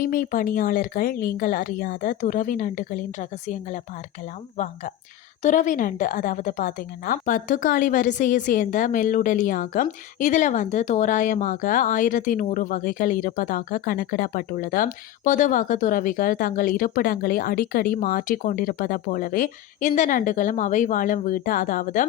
தூய்மை பணியாளர்கள் நீங்கள் அறியாத துறவி நண்டுகளின் ரகசியங்களை பார்க்கலாம் வாங்க. துறவி நண்டு அதாவது பார்த்தீங்கன்னா 10 காலி வரிசையை சேர்ந்த மெல்லுடலியாகும். இதில் தோராயமாக 1100 வகைகள் இருப்பதாக கணக்கிடப்பட்டுள்ளது. பொதுவாக துறவிகள் தங்கள் இருப்பிடங்களை அடிக்கடி மாற்றி கொண்டிருப்பதை போலவே இந்த நண்டுகளும் அவை வாழும் வீட்டை அதாவது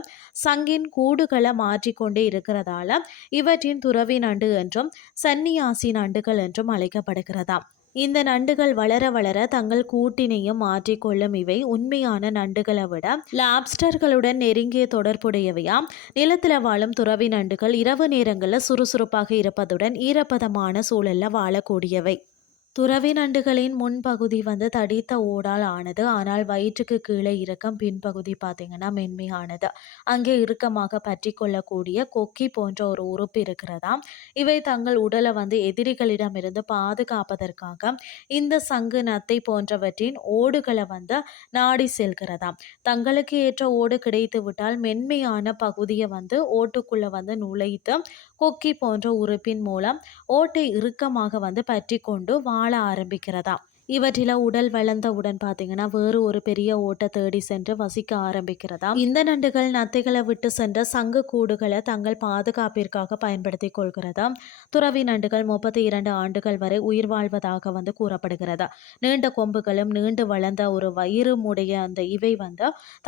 சங்கின் கூடுகளை மாற்றிக்கொண்டே இருக்கிறதால இவற்றின் துறவி நண்டு என்றும் சன்னியாசி நண்டுகள் என்றும் அழைக்கப்படுகிறதாம். இந்த நண்டுகள் வளர வளர தங்கள் கூட்டினையும் மாற்றிக்கொள்ளும். இவை உண்மையான நண்டுகளை விட லாப்ஸ்டர்களுடன் நெருங்கிய தொடர்புடையவையாம். நிலத்தில் வாழும் துறவி நண்டுகள் இரவு நேரங்களில் சுறுசுறுப்பாக இருப்பதுடன் ஈரப்பதமான சூழலில் வாழக்கூடியவை. துறவி நண்டுகளின் முன்பகுதி தடித்த ஓடால் ஆனது. ஆனால் வயிற்றுக்கு கீழே இருக்கும் பின்பகுதி பார்த்தீங்கன்னா மென்மையானது. அங்கே இறுக்கமாக பற்றி கொள்ளக்கூடிய கொக்கி போன்ற ஒரு உறுப்பு இருக்கிறதாம். இவை தங்கள் உடலை எதிரிகளிடமிருந்து பாதுகாப்பதற்காக இந்த சங்கு நத்தை போன்றவற்றின் ஓடுகளை நாடி செல்கிறதாம். தங்களுக்கு ஏற்ற ஓடு கிடைத்து விட்டால் மென்மையான பகுதியை ஓட்டுக்குள்ள நுழைத்து கொக்கி போன்ற உறுப்பின் மூலம் ஓட்டை இறுக்கமாக பற்றி கொண்டு வாழ ஆரம்பிக்கிறதா. இவற்றில உடல் வளர்ந்தவுடன் பார்த்தீங்கன்னா வேறு ஒரு பெரிய ஓட்டை தேடி சென்று வசிக்க ஆரம்பிக்கிறதா. இந்த நண்டுகள் நத்தைகளை விட்டு சென்ற சங்கு கூடுகளை தங்கள் பாதுகாப்பிற்காக பயன்படுத்தி கொள்கிறதா. துறவி நண்டுகள் 32 ஆண்டுகள் வரை உயிர் வாழ்வதாக கூறப்படுகிறது. நீண்ட கொம்புகளும் நீண்டு வளர்ந்த ஒரு வயிறுமுடைய அந்த இவை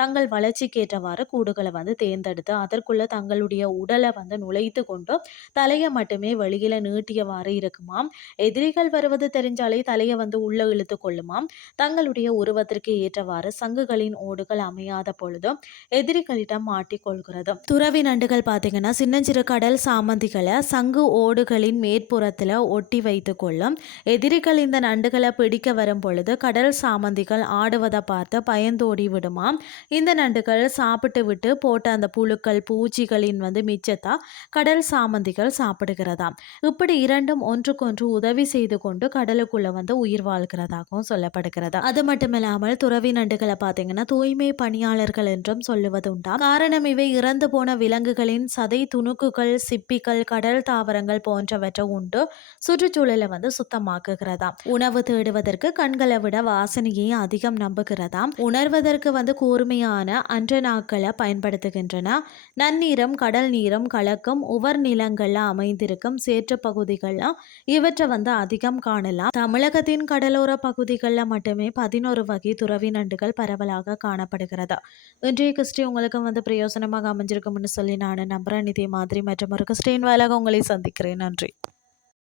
தங்கள் வளர்ச்சிக்கேற்றவாறு கூடுகளை தேர்ந்தெடுத்து அதற்குள்ள தங்களுடைய உடலை நுழைத்து கொண்டு தலையை மட்டுமே வெளியில நீட்டியவாறு இருக்குமாம். எதிரிகள் வருவது தெரிஞ்சாலே தலையை உள்ள இழுத்து கொள்ளுமாம். தங்களுடைய உருவத்திற்கு ஏற்றவாறு சங்குகளின் ஓடுகள் அமையாத பொழுது எதிரிகளிடம் மாட்டிக்கொள்கிறது. துறவி நண்டுகள் பார்த்தீங்கன்னா சின்னஞ்சிறு கடல் சாமந்திகளை சங்கு ஓடுகளின் மேற்புறத்தில் ஒட்டி வைத்து கொள்ளும். எதிரிகள் இந்த நண்டுகளை பிடிக்க வரும் பொழுது கடல் சாமந்திகள் ஆடுவதை பார்த்து பயந்தோடி விடுமாம். இந்த நண்டுகள் சாப்பிட்டு விட்டு போட்ட அந்த புழுக்கள் பூச்சிகளின் மிச்சத்தா கடல் சாமந்திகள் சாப்பிடுகிறதாம். இப்படி இரண்டும் ஒன்றுக்கொன்று உதவி செய்து கொண்டு கடலுக்குள்ள உயிர் வாழ்கிறதாகவும் சொல்லப்படுகிறது. அது மட்டுமில்லாமல் துறவி நண்டுகளை பார்த்தீங்கன்னா தூய்மை பணியாளர்கள் என்றும் சொல்லுவது உண்டா. காரணம் இவை இறந்து போன விலங்குகளின் சதை துணுக்குகள் சிப்பிகள் கடல் தாவரங்கள் போன்றவற்றை உண்டு சுற்றுச்சூழலை சுத்தமாக்குகிறதாம். உணவு தேடுவதற்கு கண்களை விட வாசனையை அதிகம் நம்புகிறதாம். உணர்வதற்கு கூர்மையான அன்றனாக்களை பயன்படுத்துகின்றன. நன்னீரம் கடல் நீரம் கலக்கும் உவர் நிலங்கள்ல அமைந்திருக்கும் சேற்று பகுதிகள்ல இவற்றை அதிகம் காணலாம். தமிழகத்தின் கடலோர பகுதிகளில் மட்டுமே 11 வகை துறவி நண்டுகள் பரவலாக காணப்படுகிறது. இன்றைய கிறிஸ்டி உங்களுக்கு பிரயோசனமாக அமைஞ்சிருக்கும்னு சொல்லி நான் நம்புறேன். இதே மாதிரி மற்றும் ஒரு கிறிஸ்டின் வேலையாக உங்களை சந்திக்கிறேன். நன்றி.